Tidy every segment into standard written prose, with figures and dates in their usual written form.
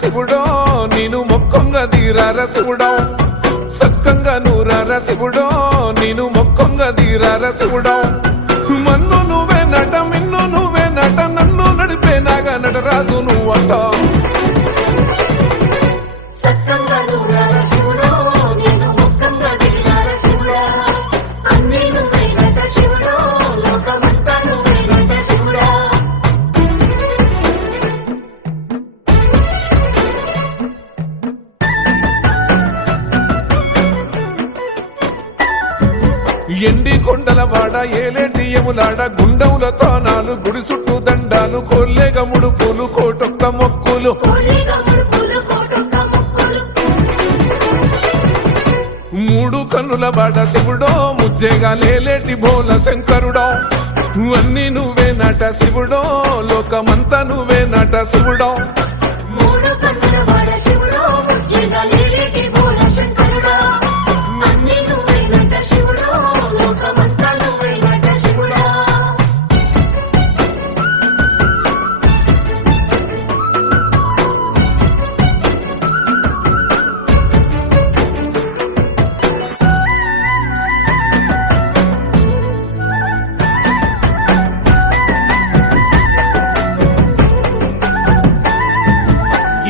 శివుడో నేను మొక్కొంగ దీరార శివుడో సక్కంగా నూరార శివుడో నేను మొక్కొంగ దీరార శివుడో మన్ను నువ్వే నట మిన్ను నువ్వే నట నన్ను నడిపే నాగా నటరాజు నువ్వంట ఎండి కొండల వాడ ఏలేటి యములాడ గుండములతో నాలు గుడి చుట్టూ దండాలు కోల్లేగ ముడుపులు కోటొక్క మొక్కులు మూడు కన్నుల వాడ శివుడో ముజ్జేగా లేలేటి బోల శంకరుడో అన్ని నువ్వే నట శివుడో లోకమంతా నువ్వే నట శివుడో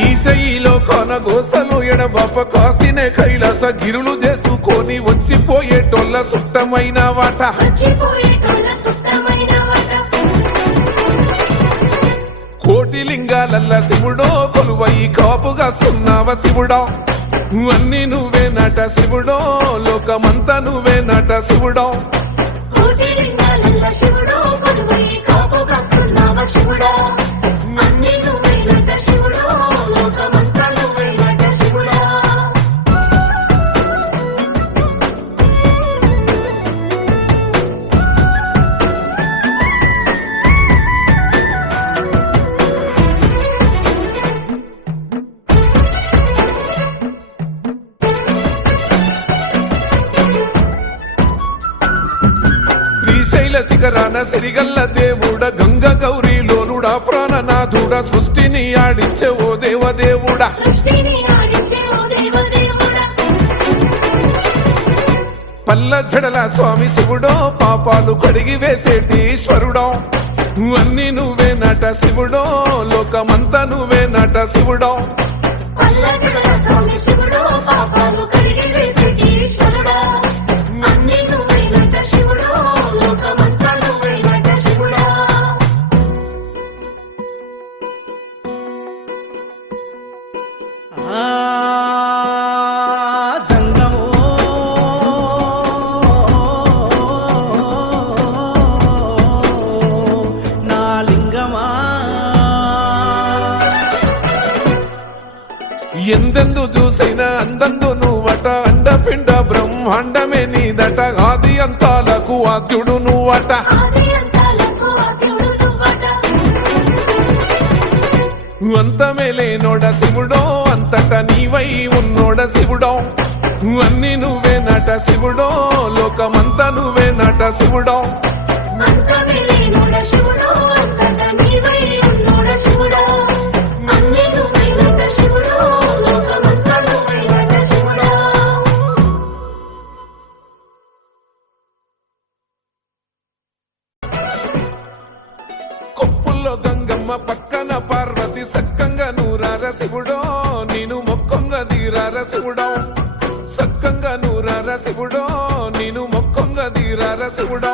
ఈశయిలో కొనగోసలు ఎడబాప కాసినే కైలాస గిరులు చేసుకొని వచ్చిపోయేటోళ్ళ సుట్టమైన వాట కోటి లింగాలల్ల శివుడో కొలువయి కాపుగాస్తున్నావ శివుడో అన్ని నువ్వే నట శివుడో లోకమంతా నువ్వే నట శివుడో శ్రీశైల శిఖరాన సిరిగల్ల దేవుడ గంగ గౌరీ లోనుడా ప్రాణనాథుడ సృష్టిని ఆడించే ఓ దేవదేవుడా పల్ల జడల స్వామి శివుడో పాపాలు కడిగి వేసేటి ఈశ్వరుడో అన్ని నువ్వే నట శివుడో లోకమంతా నువ్వే నట శివుడో ఎందెందు చూసైనా అందందు నువ్వట అండపిండ బ్రహ్మాండమే నీదట ఆది అంతాలకు ఆద్యుడు నువ్వట అంతమే లేనోడ శివుడో అంతట నీవై ఉన్నోడ శివుడో అన్ని నువ్వే నట శివుడో లోకమంతా నువ్వే నట శివుడో కొప్పుల్లో గంగమ్మ పక్కన పార్వతి సక్కంగా నూరార శివుడో నేను మొక్కొంగ దీరార శివుడో సక్కంగా నూరార శివుడో నేను మొక్కొంగ దీరార శివుడో